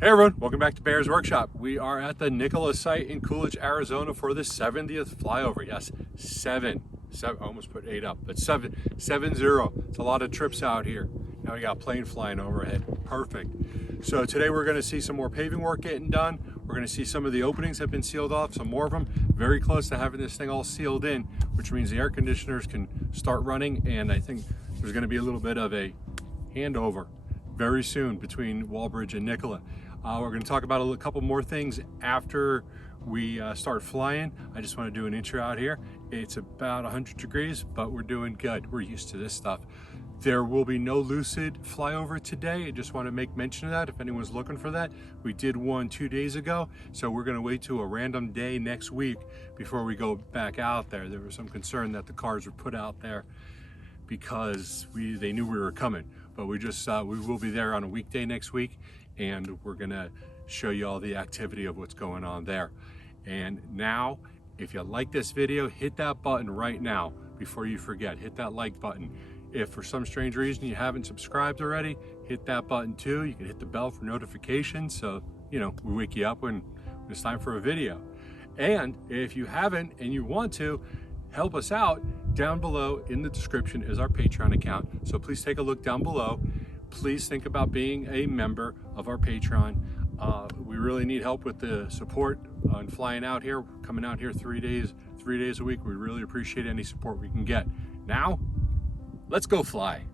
Hey everyone, welcome back to Bear's Workshop. We are at the Nikola site in Coolidge, Arizona for the 70th flyover. Yes, seven. I almost put 8 up, but 7-0. It's a lot of trips out here. Now we got a plane flying overhead. Perfect. So today we're going to see some more paving work getting done. We're going to see some of the openings have been sealed off, some more of them. Very close to having this thing all sealed in, which means the air conditioners can start running, and I think there's going to be a little bit of a handover very soon between Walbridge and Nikola. We're going to talk about a couple more things after we start flying. I just want to do an intro out here. It's about 100 degrees, but we're doing good. We're used to this stuff. There will be no lucid flyover today. I just want to make mention of that if anyone's looking for that. We did one 2 days ago, so we're going to wait to a random day next week before we go back out there. There was some concern that the cars were put out there because they knew we were coming, but we will be there on a weekday next week, and we're gonna show you all the activity of what's going on there. And now, if you like this video, hit that button right now before you forget. Hit that like button. If for some strange reason you haven't subscribed already, hit that button too. You can hit the bell for notifications so we wake you up when it's time for a video. And if you haven't and you want to help us out, down below in the description is our Patreon account. So please take a look down below. Please think about being a member of our Patreon. We really need help with the support on flying out here, coming out here 3 days a week. We really appreciate any support we can get. Now, let's go fly.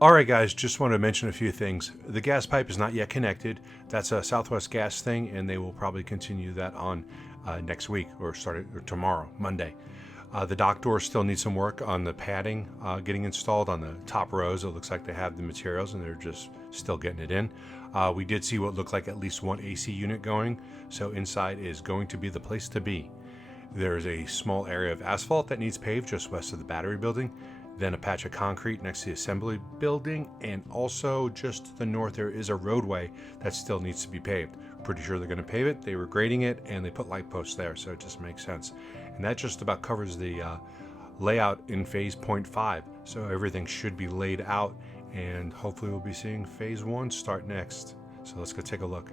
All right, guys, just want to mention a few things. The gas pipe is not yet connected. That's a Southwest Gas thing, and they will probably continue that on next week or tomorrow, Monday. The dock doors still need some work on the padding getting installed on the top rows. It looks like they have the materials and they're just still getting it in. We did see what looked like at least one AC unit going, so inside is going to be the place to be. There's a small area of asphalt that needs paved just west of the battery building, then a patch of concrete next to the assembly building, and also just to the north there is a roadway that still needs to be paved. Pretty sure they're going to pave it. They were grading it and they put light posts there, so it just makes sense. And that just about covers the layout in phase 0.5. So everything should be laid out, and hopefully we'll be seeing phase 1 start next. So let's go take a look.